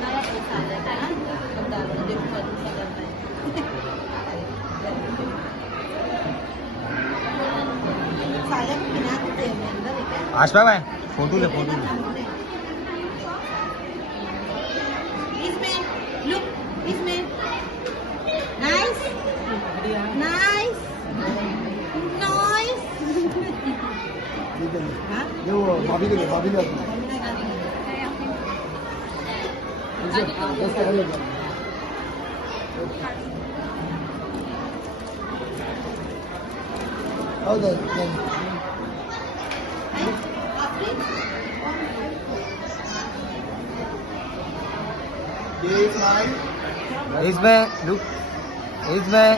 का एक आ जाता है ना, बता दो देखो कैसा करना है। साले को बिना कुछ अंदर देखा आशा भाई फोटो ले फोटो ले। इसमें लुक, इसमें नाइस नाइस नाइस। ये वो भाभी के लिए इसमें लुक, इसमें